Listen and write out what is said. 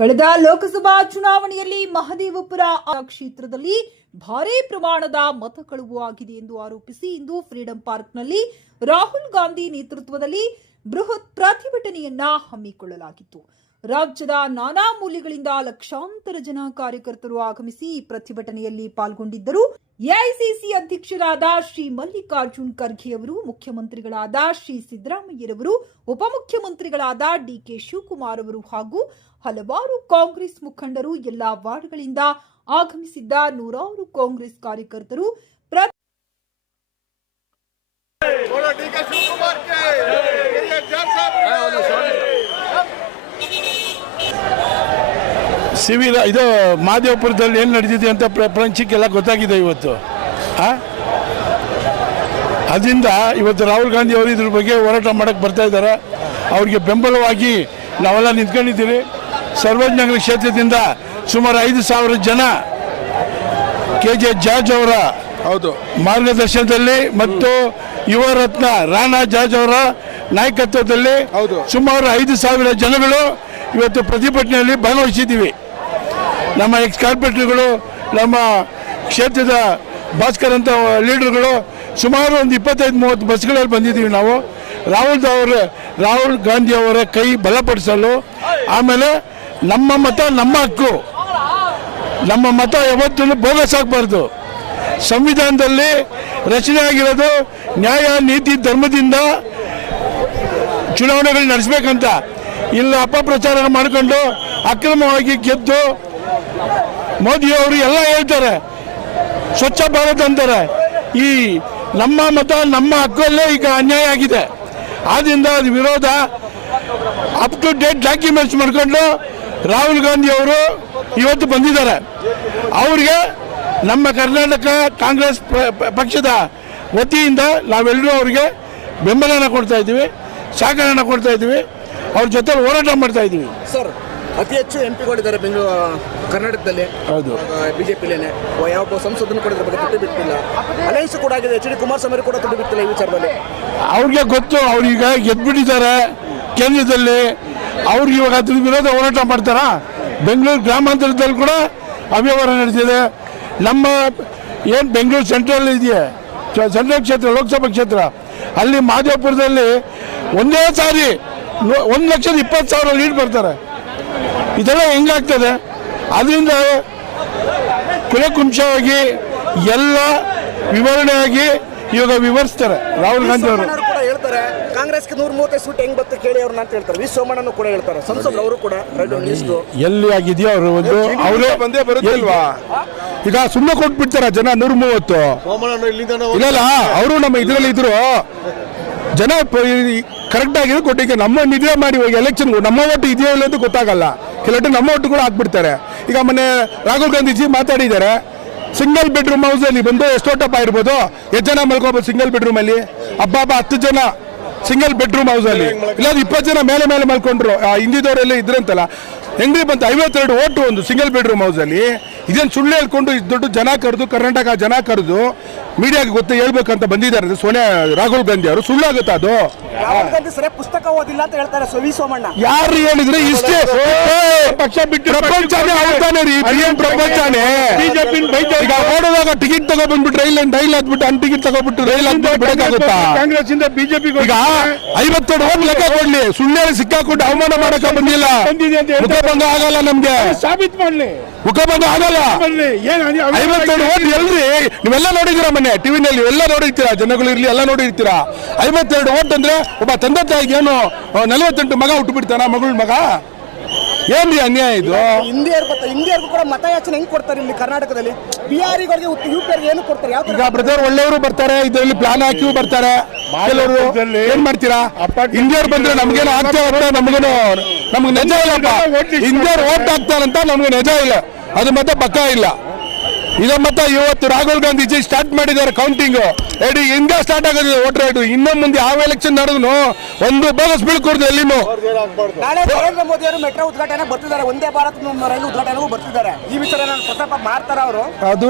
ಕಳೆದ ಲೋಕಸಭಾ ಚುನಾವಣೆಯಲ್ಲಿ ಮಹದೇವಪುರ ಕ್ಷೇತ್ರದಲ್ಲಿ ಭಾರೀ ಪ್ರಮಾಣದ ಮತ ಕಳುವು ಆಗಿದೆ ಎಂದು ಆರೋಪಿಸಿ ಇಂದು ಫ್ರೀಡಂ ಪಾರ್ಕ್ನಲ್ಲಿ ರಾಹುಲ್ ಗಾಂಧಿ ನೇತೃತ್ವದಲ್ಲಿ ಬೃಹತ್ ಪ್ರತಿಭಟನೆಯನ್ನ ಹಮ್ಮಿಕೊಳ್ಳಲಾಗಿತ್ತು. ರಾಜ್ಯದ ನಾನಾ ಮೂಲೆಗಳಿಂದ ಲಕ್ಷಾಂತರ ಜನ ಕಾರ್ಯಕರ್ತರು ಆಗಮಿಸಿ ಪ್ರತಿಭಟನೆಯಲ್ಲಿ ಪಾಲ್ಗೊಂಡಿದ್ದರು. ಎಐಸಿಸಿ ಅಧ್ಯಕ್ಷರಾದ ಶ್ರೀ ಮಲ್ಲಿಕಾರ್ಜುನ್ ಖರ್ಗೆ ಅವರು, ಮುಖ್ಯಮಂತ್ರಿಗಳಾದ ಶ್ರೀ ಸಿದ್ದರಾಮಯ್ಯರವರು, ಉಪಮುಖ್ಯಮಂತ್ರಿಗಳಾದ ಡಿಕೆ ಶಿವಕುಮಾರ್ ಅವರು ಹಾಗೂ ಹಲವಾರು ಕಾಂಗ್ರೆಸ್ ಮುಖಂಡರು ಎಲ್ಲಾ ವಾರ್ಡ್ಗಳಿಂದ ಆಗಮಿಸಿದ್ದ ನೂರಾರು ಕಾಂಗ್ರೆಸ್ ಕಾರ್ಯಕರ್ತರು ಸಿವಿಲ್ ಇದು ಮಹದೇವಪುರದಲ್ಲಿ ಏನು ನಡೆದಿದೆ ಅಂತ ಪ್ರ ಪ್ರಪಂಚಕ್ಕೆಲ್ಲ ಗೊತ್ತಾಗಿದೆ ಇವತ್ತು. ಆ? ಅದರಿಂದ ಇವತ್ತು ರಾಹುಲ್ ಗಾಂಧಿ ಅವರು ಇದ್ರ ಬಗ್ಗೆ ಹೋರಾಟ ಮಾಡೋಕ್ಕೆ ಬರ್ತಾ ಇದ್ದಾರೆ. ಅವ್ರಿಗೆ ಬೆಂಬಲವಾಗಿ ನಾವೆಲ್ಲ ನಿಂತ್ಕೊಂಡಿದ್ದೀವಿ ಸರ್ವಜ್ಞಾನ ಕ್ಷೇತ್ರದಿಂದ ಸುಮಾರು ಐದು ಸಾವಿರ ಜನ ಕೆ ಜೆ ಜಾರ್ಜ್ ಅವರ ಹೌದು. ಮಾರ್ಗದರ್ಶನದಲ್ಲಿ ಮತ್ತು ಯುವ ರತ್ನ ರಾಣಾ ಜಾರ್ಜ್ ಅವರ ನಾಯಕತ್ವದಲ್ಲಿ ಹೌದು. ಸುಮಾರು ಐದು ಸಾವಿರ ಜನಗಳು ಇವತ್ತು ಪ್ರತಿಭಟನೆಯಲ್ಲಿ ಭಾಗವಹಿಸಿದ್ದೀವಿ. ನಮ್ಮ ಎಕ್ಸ್ ಕಾರ್ಪೊರೇಟರ್ಗಳು ನಮ್ಮ ಕ್ಷೇತ್ರದ ಭಾಸ್ಕರ್ ಅಂತ ಲೀಡರ್ಗಳು ಸುಮಾರು ಒಂದು ಇಪ್ಪತ್ತೈದು, ಮೂವತ್ತು ಬಸ್ಗಳಲ್ಲಿ ಬಂದಿದ್ದೀವಿ ನಾವು. ರಾಹುಲ್ ಅವರ, ರಾಹುಲ್ ಗಾಂಧಿ ಅವರ ಕೈ ಬಲಪಡಿಸಲು, ಆಮೇಲೆ ನಮ್ಮ ಮತ ನಮ್ಮ ಹಕ್ಕು. ನಮ್ಮ ಮತ ಯಾವತ್ತೂ ಬೋಗಸ್ ಆಗಬಾರ್ದು. ಸಂವಿಧಾನದಲ್ಲಿ ರಚನೆ ಆಗಿರೋದು ನ್ಯಾಯ, ನೀತಿ, ಧರ್ಮದಿಂದ ಚುನಾವಣೆಗಳು ನಡೆಸಬೇಕಂತ. ಇಲ್ಲ ಅಪಪ್ರಚಾರ ಮಾಡಿಕೊಂಡು ಅಕ್ರಮವಾಗಿ ಗೆದ್ದು ಮೋದಿಯವರು ಎಲ್ಲ ಹೇಳ್ತಾರೆ. ಸ್ವಚ್ಛ ಭಾರತ್ ಅಂತಾರೆ. ಈ ನಮ್ಮ ಮತ, ನಮ್ಮ ಹಕ್ಕಲ್ಲೇ ಈಗ ಅನ್ಯಾಯ ಆಗಿದೆ. ಆದ್ದರಿಂದ ಅದು ವಿರೋಧ ಅಪ್ ಟು ಡೇಟ್ ಡಾಕ್ಯುಮೆಂಟ್ಸ್ ಮಾಡಿಕೊಂಡು ರಾಹುಲ್ ಗಾಂಧಿ ಅವರು ಇವತ್ತು ಬಂದಿದ್ದಾರೆ. ಅವರಿಗೆ ನಮ್ಮ ಕರ್ನಾಟಕ ಕಾಂಗ್ರೆಸ್ ಪಕ್ಷದ ವತಿಯಿಂದ ನಾವೆಲ್ಲರೂ ಅವರಿಗೆ ಬೆಂಬಲನ ಕೊಡ್ತಾ ಇದ್ದೀವಿ, ಸಹಕಾರನ ಕೊಡ್ತಾ ಇದ್ದೀವಿ. ಅವ್ರ ಜೊತೆ ಹೋರಾಟ ಮಾಡ್ತಾ ಇದ್ದೀವಿ. ಸರ್ ಅತಿ ಹೆಚ್ಚು ಎಂ ಪಿಗಳಿದ್ದಾರೆ ಬೆಂಗಳೂರು ಕರ್ನಾಟಕದಲ್ಲಿ. ಹೌದು. ಬಿಜೆಪಿಲೇನೆ. ಯಾವ ಸಂಸದನ್ನು ಕೂಡ ಇದ್ರ ಬಗ್ಗೆ ತುಟಿ ಬಿಟ್ಟಿಲ್ಲ. ಅಲೈನ್ಸ್ ಕೂಡ ಆಗಿದೆ ಎಚ್ ಡಿ ಕುಮಾರಸ್ವಾಮಿ ಕೂಡ ತುಟಿ ಬಿಟ್ಟಿಲ್ಲ ಈ ವಿಚಾರದಲ್ಲಿ. ಅವ್ರಿಗೆ ಗೊತ್ತು ಅವ್ರೀಗ ಗೆದ್ಬಿಟ್ಟಿದ್ದಾರೆ ಕೇಂದ್ರದಲ್ಲಿ. ಅವ್ರಿಗೆ ಇವಾಗ ಅದ್ರ ವಿರೋಧ ಹೋರಾಟ ಮಾಡ್ತಾರಾ? ಬೆಂಗಳೂರು ಗ್ರಾಮಾಂತರದಲ್ಲಿ ಕೂಡ ಅವ್ಯವಹಾರ ನಡೆಸಿದೆ ನಮ್ಮ ಏನು ಬೆಂಗಳೂರು ಸೆಂಟ್ರಲ್ ಇದೆಯಾ? ಸೆಂಟ್ರಲ್ ಕ್ಷೇತ್ರ ಲೋಕಸಭಾ ಕ್ಷೇತ್ರ. ಅಲ್ಲಿ ಮಾದೇವಪುರದಲ್ಲಿ ಒಂದೇ ಸಾರಿ ಒಂದು ಲಕ್ಷದ ಇಪ್ಪತ್ತು ಸಾವಿರ ಲೀಡ್ ಬರ್ತಾರೆ. ಇದೆಲ್ಲ ಹೆಂಗಾಗ್ತದೆ? ಅದರಿಂದ ಕುಲಕುಂಚವಾಗಿ ಎಲ್ಲ ವಿವರಣೆಯಾಗಿ ಇವಾಗ ವಿವರಿಸ್ತಾರೆ ರಾಹುಲ್ ಗಾಂಧಿ ಅವರು. ಹೇಳ್ತಾರೆ ಕಾಂಗ್ರೆಸ್ಗೆ ನೂರ ಮೂವತ್ತೈದು ಸೀಟ್ ಹೆಂಗ್ ಬತ್ತು ಕೇಳಿ ಅವ್ರನ್ನ ಅಂತ ಹೇಳ್ತಾರೆ. ವಿ ಸೋಮಣ್ಣನು ಕೂಡ ಹೇಳ್ತಾರೆ. ಸಂಸದರು ಅವರು ಕೂಡ ಎಲ್ಲಿ ಆಗಿದೆಯೋ ಅವರು ಒಂದು ಅವರೇ ಬಂದೇ ಬರುತ್ತಿಲ್ವಾ? ಈಗ ಸುಮ್ಮನೆ ಕೊಟ್ಬಿಡ್ತಾರ ಜನ ನೂರ ಮೂವತ್ತು. ಇಲ್ಲ ಅವರು ನಮ್ಮ ಇದರಲ್ಲಿ ಇದ್ರು. ಜನ ಕರೆಕ್ಟ್ ಆಗಿದೆ ಕೊಟ್ಟಿಗೆ. ನಮ್ಮ ನಿದ್ರೆ ಮಾಡಿ ಹೋಗಿ ಎಲೆಕ್ಷನ್ ನಮ್ಮ ಒಟ್ಟು ಇದೆಯೋ ಇಲ್ಲ ಅಂತ ಗೊತ್ತಾಗಲ್ಲ. ಕೆಲವೊಟ್ಟು ನಮ್ಮ ಒಟ್ಟು ಕೂಡ ಹಾಕ್ಬಿಡ್ತಾರೆ. ಈಗ ಮೊನ್ನೆ ರಾಹುಲ್ ಗಾಂಧೀಜಿ ಮಾತಾಡಿದ್ದಾರೆ ಸಿಂಗಲ್ ಬೆಡ್ರೂಮ್ ಹೌಸ್ ಅಲ್ಲಿ ಬಂದು ಎಷ್ಟೋಟಪ್ಪ ಇರ್ಬೋದು? ಎಷ್ಟು ಜನ ಮಲ್ಕೋಬೋದು ಸಿಂಗಲ್ ಬೆಡ್ರೂಮಲ್ಲಿ ಹಬ್ಬ ಹಬ್ಬ ಹತ್ತು ಜನ ಸಿಂಗಲ್ ಬೆಡ್ರೂಮ್ ಹೌಸ್ ಅಲ್ಲಿ. ಇಲ್ಲ, ಇಪ್ಪತ್ತು ಜನ ಮೇಲೆ ಮೇಲೆ ಮಲ್ಕೊಂಡ್ರು. ಹಿಂದಿದವರೆಲ್ಲ ಇದ್ರಂತಲ್ಲ. ಹೆಂಗ್ರಿ ಬಂತು? ಐವತ್ತೆರಡು ಓಟು ಒಂದು ಸಿಂಗಲ್ ಬೆಡ್ರೂಮ್ ಹೌಸ್ ಅಲ್ಲಿ. ಇದೇನು ಸುಳ್ಳು ಹೇಳ್ಕೊಂಡು ಇಷ್ಟು ದೊಡ್ಡ ಜನ ಕರೆದು ಕರ್ನಾಟಕ ಜನ ಕರೆದು ಮೀಡಿಯಾಗೆ ಗೊತ್ತು ಹೇಳ್ಬೇಕಂತ ಬಂದಿದ್ದಾರೆ ಸೋನಿಯಾ ರಾಹುಲ್ ಗಾಂಧಿ ಅವರು. ಸುಳ್ಳಾಗುತ್ತಾ ಅದು? ಪುಸ್ತಕ ಓದಿಲ್ಲ ಅಂತ ಹೇಳ್ತಾರೆ ಸೊ ಸೋಮಣ್ಣ. ಯಾರು ಹೇಳಿದ್ರೆ ಇಷ್ಟೇ? ಪಕ್ಷ ಬಿಟ್ಟು ಪ್ರಪಂಚನೇ ಅವ್ರ್ತಾನೆ ರೀ ಪ್ರಪಂಚನೇ. ಬಿಜೆಪಿ ಈಗ ಓಡೋದಾಗ ಟಿಕೆಟ್ ತಗೊಬಂದ್ಬಿಟ್ಟು ರೈಲ್ ರೈಲ್ ಹತ್ಬಿಟ್ಟು ಅನ್ ಟಿಕೆಟ್ ತಗೊಬಿಟ್ಟು ರೈಲ್ ಹತ್ಬಿಟ್ಟು ಬಿಡಕ್ಕಾಗುತ್ತಾ? ಕಾಂಗ್ರೆಸ್ ಇಂದ ಬಿಜೆಪಿ ಈಗ ಐವತ್ತೆರಡು ಓಟ್ ಲೆಕ್ಕ ಕೊಡ್ಲಿ. ಸುಳ್ಳೇ ಸಿಕ್ಕಾಕೊಂಡು ಅವಮಾನ ಮಾಡಕ ಬಂದಿಲ್ಲ. ಮುಖಭಂಗ ಆಗಲ್ಲ ನಮ್ಗೆ. ಸಾಬೀತ್ ಮಾಡ್ಲಿ. ಬಂದು ಆಗಲ್ಲ. ಐವತ್ತೆರಡು ಓಟ್ ಎಲ್ರಿ? ನೀವೆಲ್ಲ ನೋಡಿದ್ದೀರಾ ಮೊನ್ನೆ ಟಿವಿನಲ್ಲಿ? ಎಲ್ಲ ನೋಡಿರ್ತೀರಾ? ಜನಗಳು ಇರ್ಲಿ ಎಲ್ಲ ನೋಡಿರ್ತೀರಾ? ಐವತ್ತೆರಡು ಓಟ್ ಅಂದ್ರೆ ಒಬ್ಬ ತಂದೆ ತಾಯಿಗೆ ಏನು ನಲವತ್ತೆಂಟು ಮಗ ಹುಟ್ಟು ಬಿಡ್ತಾನ ಮಗಳ ಮಗ? ಏನ್ರಿ ಅನ್ಯಾಯ ಇದು? ಹಿಂದಿಯರ್ಗೂ ಕೂಡ ಮತಯಾಚನೆ ಹೆಂಗ್ ಕೊಡ್ತಾರೆ ಇಲ್ಲಿ ಕರ್ನಾಟಕದಲ್ಲಿ? ಬಿಹಾರಿಗಳಿಗೆ ಯು ಪಿ ಏನು ಕೊಡ್ತಾರೆ? ಈಗ ಬ್ರದರ್ ಒಳ್ಳೆಯವರು ಬರ್ತಾರೆ ಇದರಲ್ಲಿ ಪ್ಲಾನ್ ಹಾಕಿಯೂ ಬರ್ತಾರೆ. ಕೆಲವರು ಏನ್ ಮಾಡ್ತೀರಾ? ಇಂಡಿಯರ್ ಬಂದ್ರೆ ನಮ್ಗೇನು ಆಗ್ತಾ ಹೋಗ್ತಾ ನಮ್ಗೇನು ನಮ್ಗೆ ನಿಜ ಇಲ್ಲಪ್ಪ. ಹಿಂದಿಯವ್ರು ಓಟ್ ಹಾಕ್ತಾರಂತ ನಮ್ಗೆ ನಿಜ ಇಲ್ಲ. ಅದು ಮತ್ತೆ ಪಕ್ಕ ಇಲ್ಲ. ಇದ ಮತ್ತೆ ಇವತ್ತು ರಾಹುಲ್ ಗಾಂಧೀಜಿ ಸ್ಟಾರ್ಟ್ ಮಾಡಿದ್ದಾರೆ ಕೌಂಟಿಂಗ್ ಎಡಿ ಹಿಂದೆ ಸ್ಟಾರ್ಟ್ ಆಗೋದಿದೆ ವೋಟ್ ರೈಡ್ ಇನ್ನೂ ಮುಂದೆ ಯಾವ ಎಲೆಕ್ಷನ್ ನಡೆದ್ರು ಒಂದು ಬೋಗಸ್ ಬೀಳ್ಕೊಡ್ದು ಎಲ್ಲಿನೂ. ನಾಳೆ ನರೇಂದ್ರ ಮೋದಿ ಅವರು ಮೆಟ್ರೋ ಉದ್ಘಾಟನೆ ಬರ್ತಿದ್ದಾರೆ. ಒಂದೇ ಭಾರತ್ ರೈಲು ಉದ್ಘಾಟನೆಗೂ ಬರ್ತಿದ್ದಾರೆ. ಈ ವಿಚಾರ ಪ್ರಸ್ತಾಪ ಮಾಡ್ತಾರ ಅವರು? ಅದು